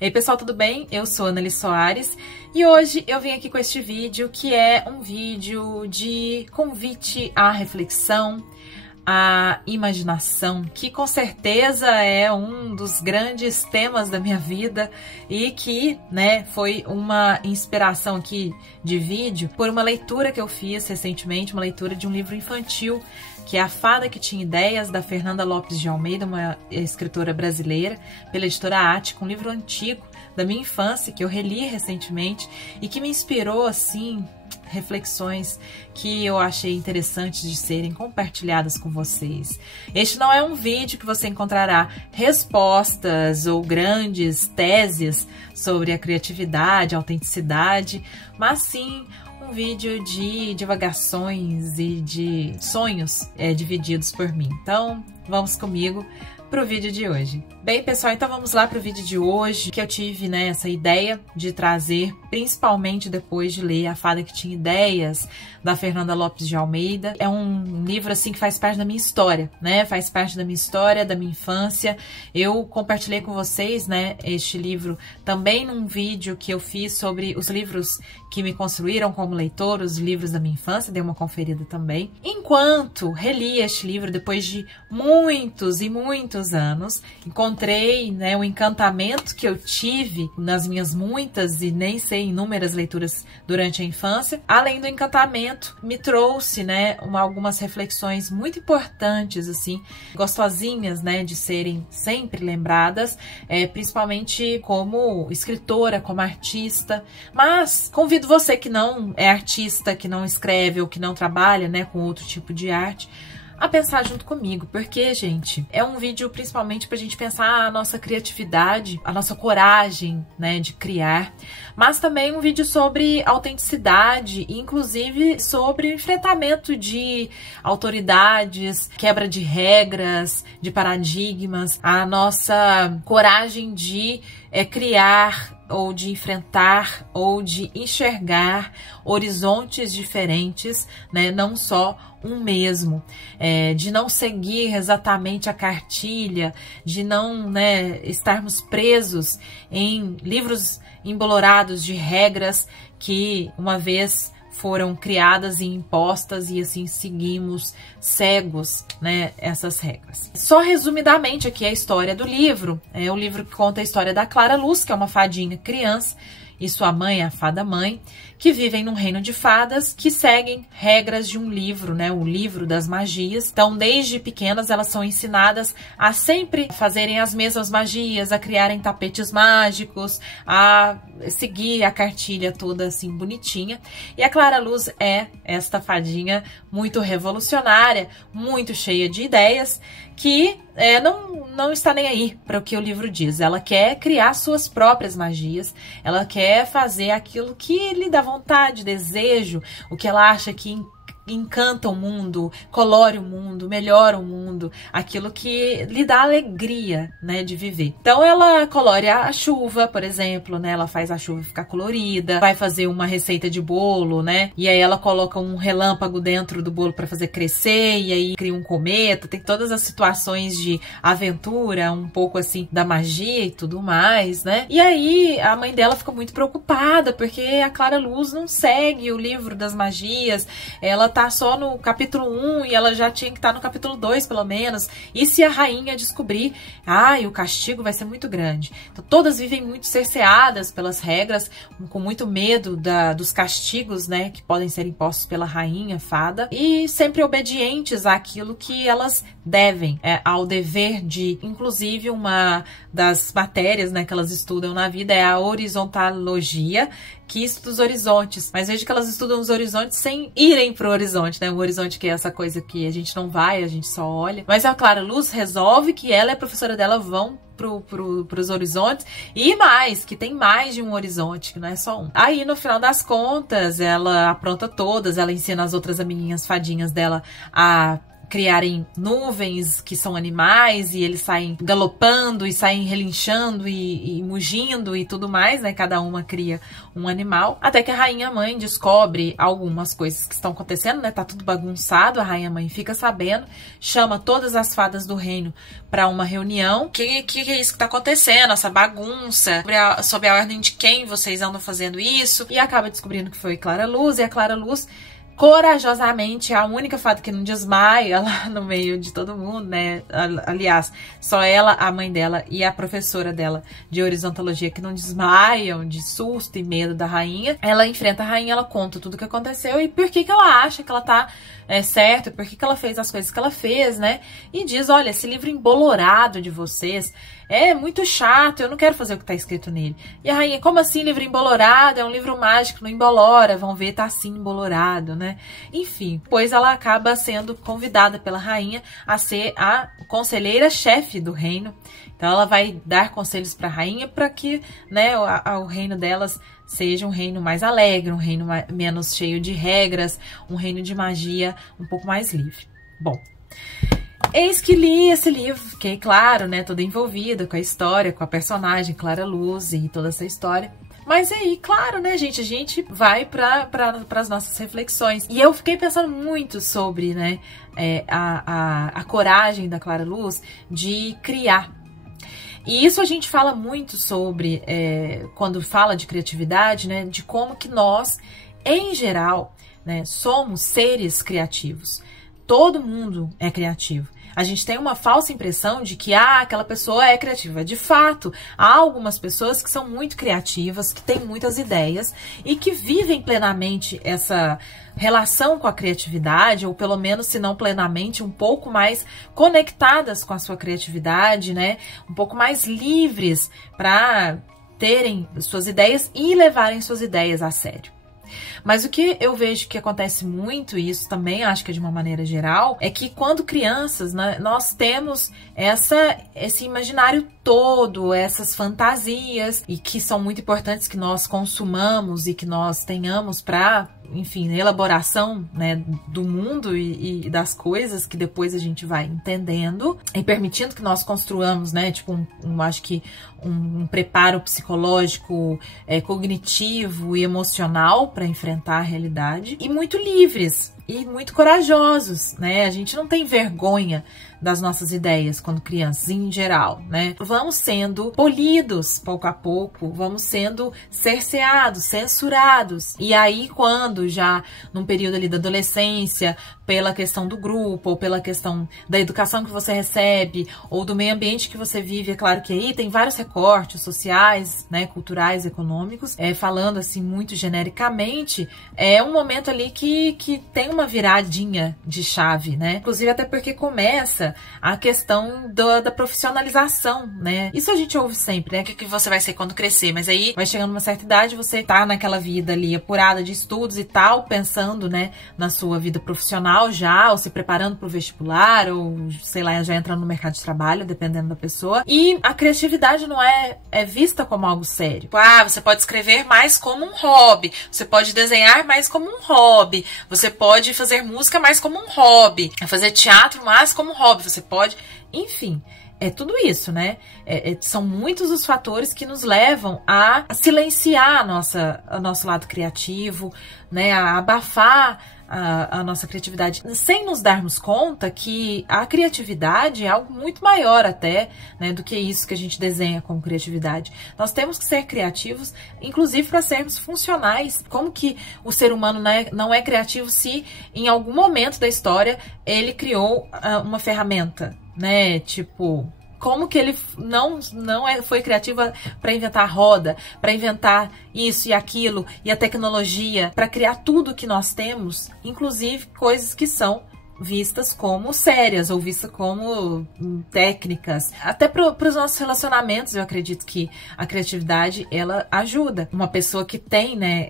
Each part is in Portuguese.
Ei pessoal, tudo bem? Eu sou Anneli Soares e hoje eu vim aqui com este vídeo que é um vídeo de convite à reflexão, à imaginação, que com certeza é um dos grandes temas da minha vida e que, foi uma inspiração aqui de vídeo por uma leitura que eu fiz recentemente, uma leitura de um livro infantil, que é A Fada que Tinha Ideias, da Fernanda Lopes de Almeida, uma escritora brasileira, pela editora Ática, um livro antigo da minha infância, que eu reli recentemente e que me inspirou, assim, reflexões que eu achei interessantes de serem compartilhadas com vocês. Este não é um vídeo que você encontrará respostas ou grandes teses sobre a criatividade, a autenticidade, mas sim um vídeo de divagações e de sonhos divididos por mim. Então, vamos comigo pro vídeo de hoje. Bem, pessoal, então vamos lá pro vídeo de hoje, que eu tive, essa ideia de trazer, principalmente depois de ler A Fada que Tinha Ideias, da Fernanda Lopes de Almeida. É um livro, assim, que faz parte da minha história, Faz parte da minha história, da minha infância. Eu compartilhei com vocês, este livro também num vídeo que eu fiz sobre os livros que me construíram como leitor, os livros da minha infância, dei uma conferida também. Enquanto reli este livro, depois de muitos e muitos anos, encontrei, o encantamento que eu tive nas minhas muitas e nem sei inúmeras leituras durante a infância. Além do encantamento, me trouxe, algumas reflexões muito importantes, assim, gostosinhas, de serem sempre lembradas, principalmente como escritora, como artista. Mas convido você que não é artista, que não escreve ou que não trabalha, com outro tipo de arte, a pensar junto comigo, porque, gente, é um vídeo principalmente pra gente pensar a nossa criatividade, a nossa coragem, de criar, mas também um vídeo sobre autenticidade, inclusive sobre o enfrentamento de autoridades, quebra de regras, de paradigmas, a nossa coragem de criar ou de enfrentar ou de enxergar horizontes diferentes, não só um mesmo, de não seguir exatamente a cartilha, de não estarmos presos em livros embolorados de regras que uma vez foram criadas e impostas e assim seguimos cegos, essas regras. Só resumidamente aqui a história do livro. É o livro que conta a história da Clara Luz, que é uma fadinha criança, e sua mãe, a fada mãe, que vivem num reino de fadas que seguem regras de um livro, o livro das magias. Então, desde pequenas, elas são ensinadas a sempre fazerem as mesmas magias, a criarem tapetes mágicos, a seguir a cartilha toda assim bonitinha. E a Clara Luz é esta fadinha muito revolucionária, muito cheia de ideias, que não está nem aí para o que o livro diz. Ela quer criar suas próprias magias, ela quer fazer aquilo que lhe dá vontade, desejo, o que ela acha que encanta o mundo, colore o mundo, melhora o mundo, aquilo que lhe dá alegria, de viver. Então ela colore a chuva, por exemplo, ela faz a chuva ficar colorida, vai fazer uma receita de bolo, e aí ela coloca um relâmpago dentro do bolo para fazer crescer, e aí cria um cometa, tem todas as situações de aventura, um pouco assim da magia e tudo mais, E aí a mãe dela fica muito preocupada, porque a Clara Luz não segue o livro das magias, ela tá só no capítulo 1 e ela já tinha que estar no capítulo 2, pelo menos. E se a rainha descobrir, o castigo vai ser muito grande. Então todas vivem muito cerceadas pelas regras, com muito medo dos castigos, que podem ser impostos pela rainha, fada, e sempre obedientes àquilo que elas devem, ao dever de, inclusive, uma das matérias, que elas estudam na vida é a horizontalogia, que estuda os horizontes, mas veja que elas estudam os horizontes sem irem pro horizonte, O horizonte que é essa coisa que a gente não vai, a gente só olha. Mas a Clara Luz resolve que ela e a professora dela vão pros horizontes, e mais, que tem mais de um horizonte, que não é só um. Aí, no final das contas, ela apronta todas, ela ensina as outras amiguinhas fadinhas dela a criarem nuvens que são animais e eles saem galopando e saem relinchando e mugindo e tudo mais, né? Cada uma cria um animal. Até que a rainha mãe descobre algumas coisas que estão acontecendo, né? Tá tudo bagunçado, a rainha mãe fica sabendo, chama todas as fadas do reino para uma reunião. Que é isso que tá acontecendo? Essa bagunça? Sob a ordem de quem vocês andam fazendo isso? E acaba descobrindo que foi Clara Luz, e a Clara Luz corajosamente é a única fada que não desmaia lá no meio de todo mundo, né? Aliás, só ela, a mãe dela e a professora dela de horizontologia que não desmaiam de susto e medo da rainha. Ela enfrenta a rainha, ela conta tudo o que aconteceu e por que ela acha que ela tá certo, por que ela fez as coisas que ela fez, né? E diz, olha, esse livro embolorado de vocês é muito chato, eu não quero fazer o que tá escrito nele. E a rainha, como assim livro embolorado? É um livro mágico, não embolora. Vão ver, tá assim embolorado, né? Enfim, pois ela acaba sendo convidada pela rainha a ser a conselheira-chefe do reino. Então ela vai dar conselhos para a rainha para que, né, o reino delas seja um reino mais alegre, um reino menos cheio de regras, um reino de magia um pouco mais livre. Bom, eis que li esse livro, fiquei, claro, né, toda envolvida com a história, com a personagem Clara Luz e toda essa história. Mas aí, claro, né, gente, a gente vai para as nossas reflexões. E eu fiquei pensando muito sobre, né, a coragem da Clara Luz de criar. E isso a gente fala muito sobre, quando fala de criatividade, né, de como que nós, em geral, né, somos seres criativos. Todo mundo é criativo. A gente tem uma falsa impressão de que aquela pessoa é criativa. De fato, há algumas pessoas que são muito criativas, que têm muitas ideias e que vivem plenamente essa relação com a criatividade, ou pelo menos, se não plenamente, um pouco mais conectadas com a sua criatividade, né? Um pouco mais livres para terem suas ideias e levarem suas ideias a sério. Mas o que eu vejo que acontece muito, e isso também acho que é de uma maneira geral, é que quando crianças, né, nós temos esse imaginário todo, essas fantasias, e que são muito importantes que nós consumamos e que nós tenhamos para, enfim, elaboração, né, do mundo e das coisas que depois a gente vai entendendo e permitindo que nós construamos, né, tipo, acho que um preparo psicológico, cognitivo e emocional para enfrentar a realidade, e muito livres e muito corajosos, né? A gente não tem vergonha das nossas ideias quando crianças, em geral, né? Vamos sendo polidos pouco a pouco, vamos sendo cerceados, censurados. E aí, quando já num período ali da adolescência, pela questão do grupo, ou pela questão da educação que você recebe, ou do meio ambiente que você vive, é claro que aí tem vários recortes sociais, né, culturais, econômicos, falando assim muito genericamente, é um momento ali que tem uma viradinha de chave, né? Inclusive até porque começa a questão da profissionalização, né? Isso a gente ouve sempre, né? O que você vai ser quando crescer? Mas aí vai chegando uma certa idade, você tá naquela vida ali apurada de estudos e tal, pensando, né, na sua vida profissional já, ou se preparando pro vestibular, ou sei lá, já entrando no mercado de trabalho, dependendo da pessoa. E a criatividade não é vista como algo sério. Tipo, você pode escrever mais como um hobby, você pode desenhar mais como um hobby, você pode fazer música mais como um hobby, fazer teatro mais como um hobby, você pode, enfim, é tudo isso, né? São muitos os fatores que nos levam a silenciar o nosso lado criativo, né? A abafar a nossa criatividade, sem nos darmos conta que a criatividade é algo muito maior até, né, do que isso que a gente desenha como criatividade. Nós temos que ser criativos, inclusive para sermos funcionais. Como que o ser humano não é criativo se em algum momento da história ele criou uma ferramenta, né? Tipo, como que ele foi criativo para inventar a roda, para inventar isso e aquilo, e a tecnologia, para criar tudo que nós temos, inclusive coisas que são vistas como sérias ou vistas como técnicas. Até para os nossos relacionamentos, eu acredito que a criatividade, ela ajuda. Uma pessoa que tem, né,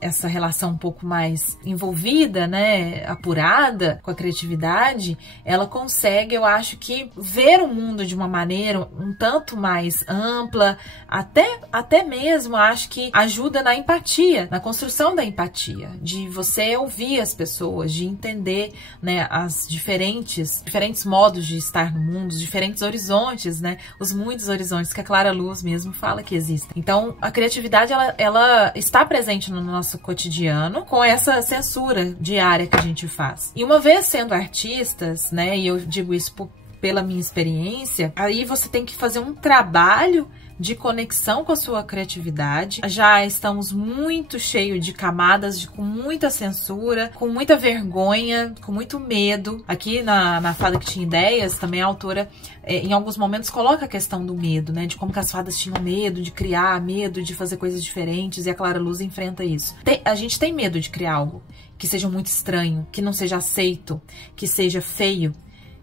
essa relação um pouco mais envolvida, né, apurada com a criatividade, ela consegue, eu acho que, ver o mundo de uma maneira um tanto mais ampla, até mesmo acho que ajuda na empatia, na construção da empatia, de você ouvir as pessoas, de entender, né, as diferentes modos de estar no mundo, os diferentes horizontes, né, os muitos horizontes que a Clara Luz mesmo fala que existem. Então, a criatividade, ela está presente no nosso cotidiano com essa censura diária que a gente faz. E uma vez sendo artistas, né, e eu digo isso pela minha experiência, aí você tem que fazer um trabalho de conexão com a sua criatividade. Já estamos muito cheios de camadas, com muita censura, com muita vergonha, com muito medo. Aqui na Fada que Tinha Ideias, também a autora, em alguns momentos, coloca a questão do medo, né? De como que as fadas tinham medo de criar, medo de fazer coisas diferentes, e a Clara Luz enfrenta isso. A gente tem medo de criar algo que seja muito estranho, que não seja aceito, que seja feio,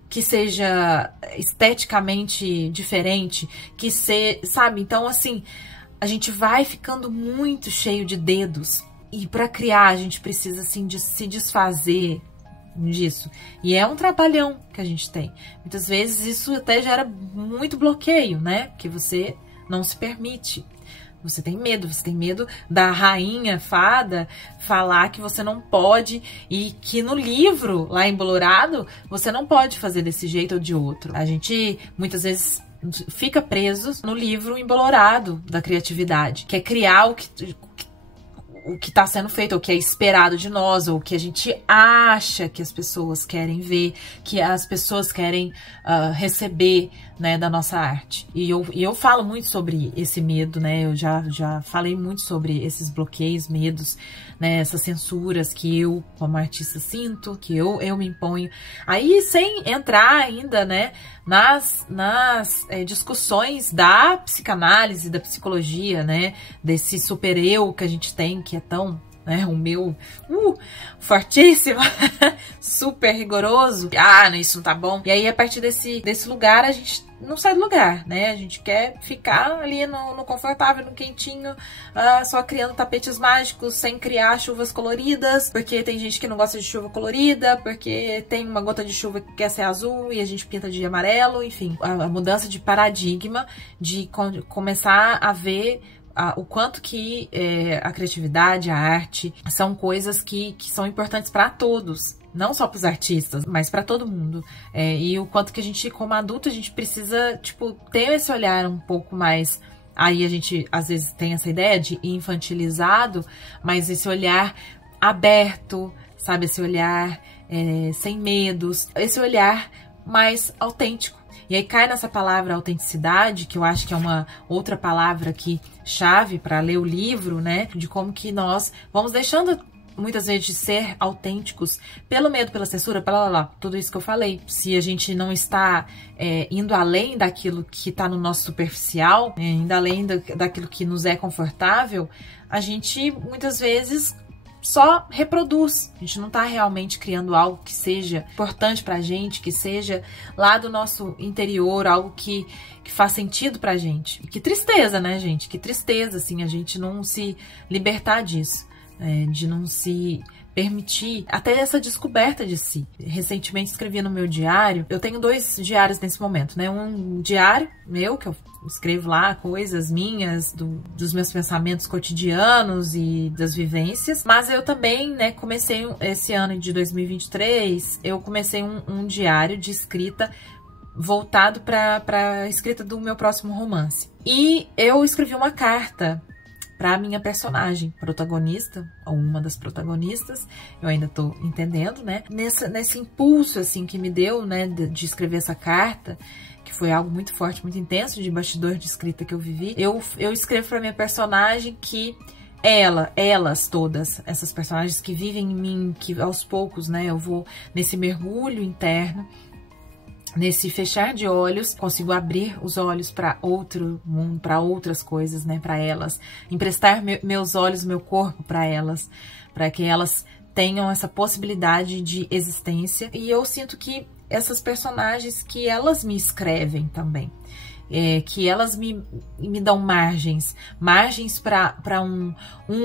que seja esteticamente diferente, que sabe? Então, assim, a gente vai ficando muito cheio de dedos. E para criar, a gente precisa, assim, de se desfazer disso. E é um trabalhão que a gente tem. Muitas vezes isso até gera muito bloqueio, né? Porque você não se permite. Você tem medo da rainha fada falar que você não pode, e que no livro, lá embolorado, você não pode fazer desse jeito ou de outro. A gente, muitas vezes, fica preso no livro embolorado da criatividade, que é criar o que está sendo feito, ou o que é esperado de nós, ou o que a gente acha que as pessoas querem ver, que as pessoas querem receber, né, da nossa arte. E eu falo muito sobre esse medo, né? Eu já falei muito sobre esses bloqueios, medos, né? Essas censuras que eu, como artista, sinto, que eu me imponho. Aí, sem entrar ainda, né, nas discussões da psicanálise, da psicologia, né? Desse super-eu que a gente tem, que é tão, né, o meu fortíssimo, super rigoroso. Não, isso não tá bom. E aí, a partir desse lugar, a gente não sai do lugar, né? A gente quer ficar ali no confortável, no quentinho, só criando tapetes mágicos, sem criar chuvas coloridas, porque tem gente que não gosta de chuva colorida, porque tem uma gota de chuva que quer ser azul e a gente pinta de amarelo, enfim. A mudança de paradigma, de começar a ver o quanto que a criatividade, a arte, são coisas que são importantes para todos. Não só para os artistas, mas para todo mundo. E o quanto que a gente, como adulto, a gente precisa, tipo, ter esse olhar um pouco mais... Aí a gente, às vezes, tem essa ideia de infantilizado, mas esse olhar aberto, sabe? Esse olhar sem medos, esse olhar mais autêntico. E aí cai nessa palavra autenticidade, que eu acho que é uma outra palavra aqui chave para ler o livro, né? De como que nós vamos deixando muitas vezes de ser autênticos pelo medo, pela censura, tudo isso que eu falei. Se a gente não está indo além daquilo que está no nosso superficial, indo além daquilo que nos é confortável, a gente muitas vezes só reproduz. A gente não tá realmente criando algo que seja importante pra gente, que seja lá do nosso interior, algo que faz sentido pra gente. E que tristeza, né, gente? Que tristeza, assim, a gente não se libertar disso, de não se permitir até essa descoberta de si. Recentemente escrevi no meu diário, eu tenho 2 diários nesse momento, né? Um diário meu, que eu escrevo lá coisas minhas, dos meus pensamentos cotidianos e das vivências, mas eu também, né, comecei esse ano de 2023, eu comecei um diário de escrita voltado para a escrita do meu próximo romance. E eu escrevi uma carta para a minha personagem protagonista, ou uma das protagonistas, eu ainda tô entendendo, né? Nesse impulso, assim, que me deu, né, de escrever essa carta, que foi algo muito forte, muito intenso, de bastidor de escrita que eu vivi, eu escrevo para minha personagem que elas todas, essas personagens que vivem em mim, que aos poucos, né, eu vou nesse mergulho interno, nesse fechar de olhos, consigo abrir os olhos para outro mundo, para outras coisas, né, para elas, emprestar meus olhos, meu corpo para elas, para que elas tenham essa possibilidade de existência. E eu sinto que essas personagens, que elas me escrevem também. que elas me dão margens para um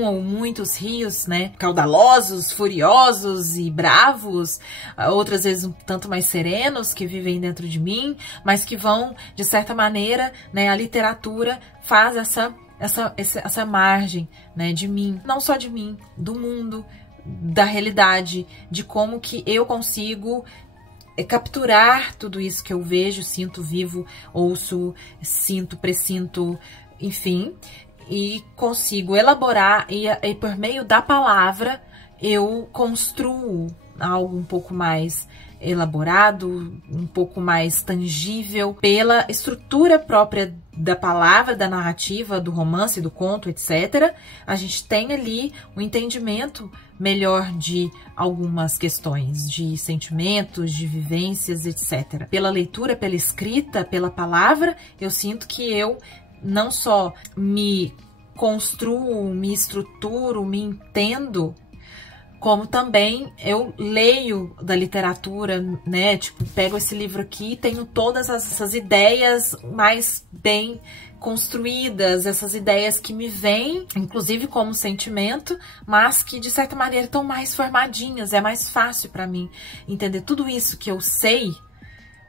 ou muitos rios, né, caudalosos, furiosos e bravos, outras vezes um tanto mais serenos, que vivem dentro de mim, mas que vão, de certa maneira, né, a literatura faz essa margem, né, de mim, não só de mim, do mundo, da realidade, de como que eu consigo capturar tudo isso que eu vejo, sinto, vivo, ouço, sinto, pressinto, enfim, e consigo elaborar e por meio da palavra eu construo algo um pouco mais elaborado, um pouco mais tangível, pela estrutura própria da palavra, da narrativa, do romance, do conto, etc. A gente tem ali um entendimento melhor de algumas questões, de sentimentos, de vivências, etc. Pela leitura, pela escrita, pela palavra, eu sinto que eu não só me construo, me estruturo, me entendo, como também eu leio da literatura, né? Tipo, pego esse livro aqui e tenho todas essas ideias mais bem construídas, essas ideias que me vêm, inclusive como sentimento, mas que de certa maneira estão mais formadinhas. É mais fácil para mim entender tudo isso que eu sei,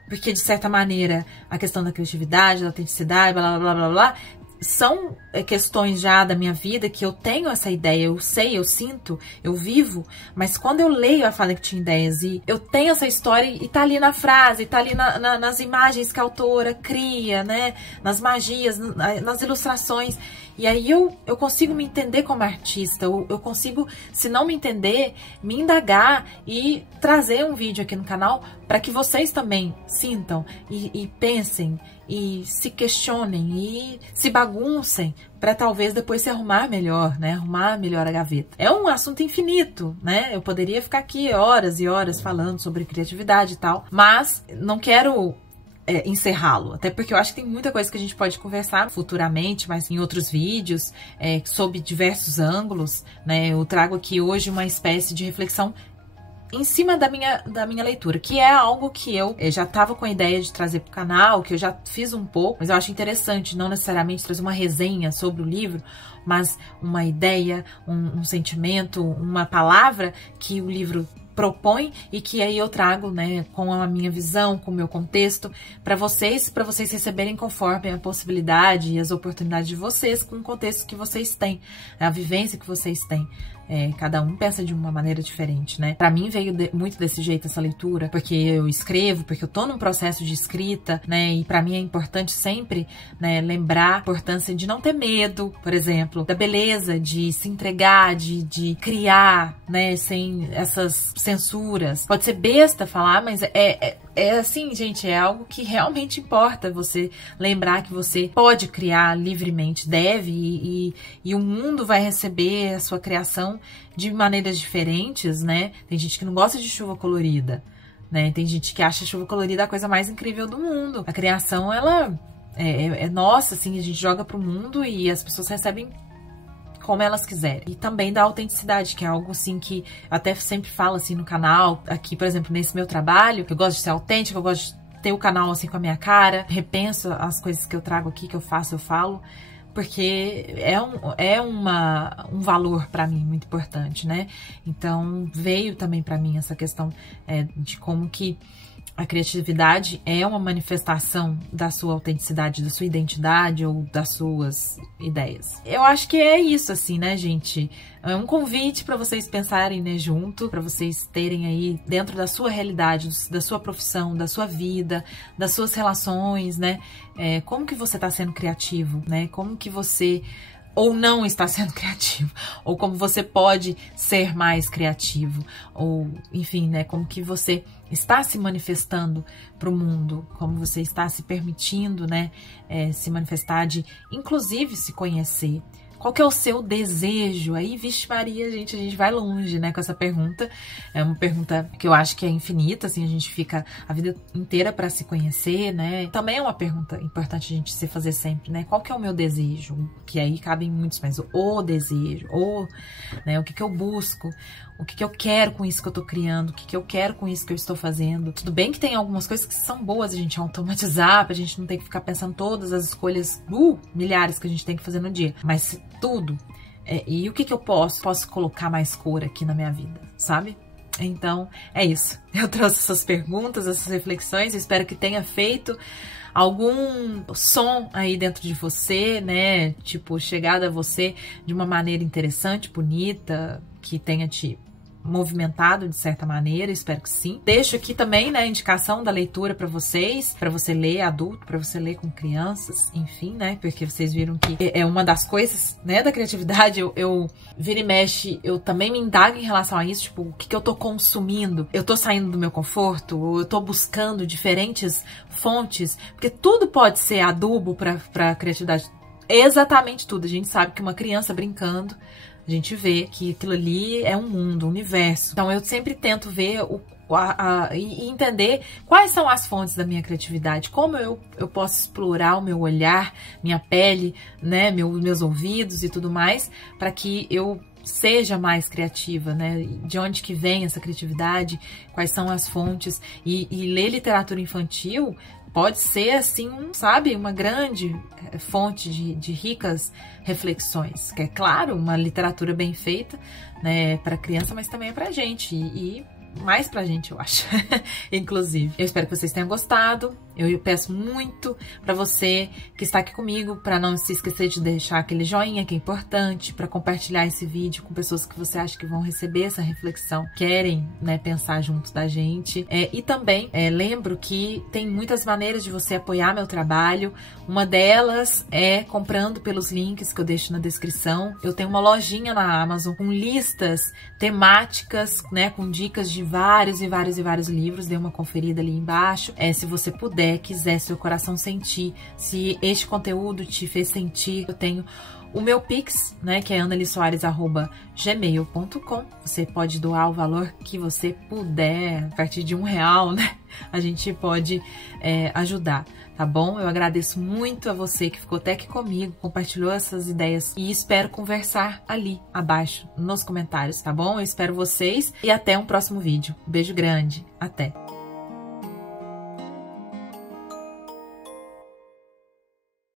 porque de certa maneira a questão da criatividade, da autenticidade, blá blá blá blá blá, são questões já da minha vida que eu tenho essa ideia, eu sei, eu sinto, eu vivo, mas quando eu leio a Fala que tinha ideias e eu tenho essa história e tá ali na frase, tá ali nas imagens que a autora cria, né, nas magias, nas ilustrações, e aí eu consigo me entender como artista, eu consigo, se não me entender, me indagar e trazer um vídeo aqui no canal para que vocês também sintam e pensem e se questionem e se baguncem para talvez depois se arrumar melhor, né? Arrumar melhor a gaveta. É um assunto infinito, né? Eu poderia ficar aqui horas e horas falando sobre criatividade e tal, mas não quero encerrá-lo, até porque eu acho que tem muita coisa que a gente pode conversar futuramente, mas em outros vídeos, sob diversos ângulos, né? Eu trago aqui hoje uma espécie de reflexão em cima da minha leitura, que é algo que eu já estava com a ideia de trazer para o canal, que eu já fiz um pouco, mas eu acho interessante não necessariamente trazer uma resenha sobre o livro, mas uma ideia, um sentimento, uma palavra que o livro propõe e que aí eu trago, né, com a minha visão, com o meu contexto, para vocês receberem conforme a possibilidade e as oportunidades de vocês, com o contexto que vocês têm, a vivência que vocês têm. Cada um pensa de uma maneira diferente, né? Pra mim veio muito desse jeito essa leitura, porque eu escrevo, porque eu tô num processo de escrita, né? E pra mim é importante sempre, né, lembrar a importância de não ter medo, por exemplo, da beleza de se entregar, de criar, né? Sem essas censuras. Pode ser besta falar, mas é assim, gente, é algo que realmente importa você lembrar que você pode criar livremente, deve, e o mundo vai receber a sua criação de maneiras diferentes, né? Tem gente que não gosta de chuva colorida, né? Tem gente que acha a chuva colorida a coisa mais incrível do mundo. A criação, ela é nossa, assim, a gente joga pro mundo e as pessoas recebem como elas quiserem. E também da autenticidade, que é algo assim que eu até sempre falo assim no canal, aqui, por exemplo, nesse meu trabalho, que eu gosto de ser autêntica, eu gosto de ter o canal assim com a minha cara, repenso as coisas que eu trago aqui, que eu faço, eu falo, porque é um valor para mim muito importante, né? Então veio também para mim essa questão de como que a criatividade é uma manifestação da sua autenticidade, da sua identidade ou das suas ideias. Eu acho que é isso, assim, né, gente? É um convite para vocês pensarem, né, junto, para vocês terem aí dentro da sua realidade, da sua profissão, da sua vida, das suas relações, né? Como que você está sendo criativo, né? Como que você ou não está sendo criativo, ou como você pode ser mais criativo, ou enfim, né, como que você está se manifestando para o mundo, como você está se permitindo, né, se manifestar, de inclusive se conhecer, Qual que é o seu desejo? Aí, vixe Maria, a gente vai longe, né, com essa pergunta. É uma pergunta que eu acho que é infinita, assim, a gente fica a vida inteira para se conhecer, né? Também é uma pergunta importante a gente se fazer sempre, né? Qual que é o meu desejo? Que aí cabem muitos, mas o desejo, né, o que eu busco, o que eu quero com isso que eu tô criando, o que eu quero com isso que eu estou fazendo. Tudo bem que tem algumas coisas que são boas a gente automatizar, pra gente não ter que ficar pensando todas as escolhas, milhares que a gente tem que fazer no dia. Mas tudo. E o que eu posso colocar mais cor aqui na minha vida, sabe? Então, é isso. Eu trouxe essas perguntas, essas reflexões, espero que tenha feito algum som aí dentro de você, né? Tipo, chegado a você de uma maneira interessante, bonita, que tenha te movimentado de certa maneira, espero que sim. Deixo aqui também, né, a indicação da leitura para vocês, para você ler adulto, para você ler com crianças, enfim, né, porque vocês viram que é uma das coisas, né, da criatividade. Eu vira e mexe, eu também me indago em relação a isso, tipo, o que eu tô consumindo? Eu tô saindo do meu conforto? Ou eu tô buscando diferentes fontes? Porque tudo pode ser adubo para criatividade. Exatamente tudo. A gente sabe que uma criança brincando, a gente vê que aquilo ali é um mundo, um universo. Então eu sempre tento ver e entender quais são as fontes da minha criatividade, como eu posso explorar o meu olhar, minha pele, né, meus ouvidos e tudo mais, para que eu seja mais criativa, né? De onde que vem essa criatividade, quais são as fontes. E ler literatura infantil pode ser, assim, sabe, uma grande fonte de ricas reflexões. Que é claro, uma literatura bem feita, né, para criança, mas também é pra gente. E mais pra gente, eu acho. Inclusive. Eu espero que vocês tenham gostado. Eu peço muito pra você que está aqui comigo, pra não se esquecer de deixar aquele joinha, que é importante, pra compartilhar esse vídeo com pessoas que você acha que vão receber essa reflexão, querem, né, pensar junto da gente. E também lembro que tem muitas maneiras de você apoiar meu trabalho. Uma delas é comprando pelos links que eu deixo na descrição. Eu tenho uma lojinha na Amazon com listas temáticas, né, com dicas de vários livros. Dê uma conferida ali embaixo. Se você puder, quiser, seu coração sentir, se este conteúdo te fez sentir, eu tenho o meu Pix, né, que é analisoares@gmail.com. Você pode doar o valor que você puder, a partir de R$1, né? A gente pode ajudar, tá bom? Eu agradeço muito a você que ficou até aqui comigo, compartilhou essas ideias e espero conversar ali abaixo nos comentários, tá bom? Eu espero vocês e até um próximo vídeo. Beijo grande, até!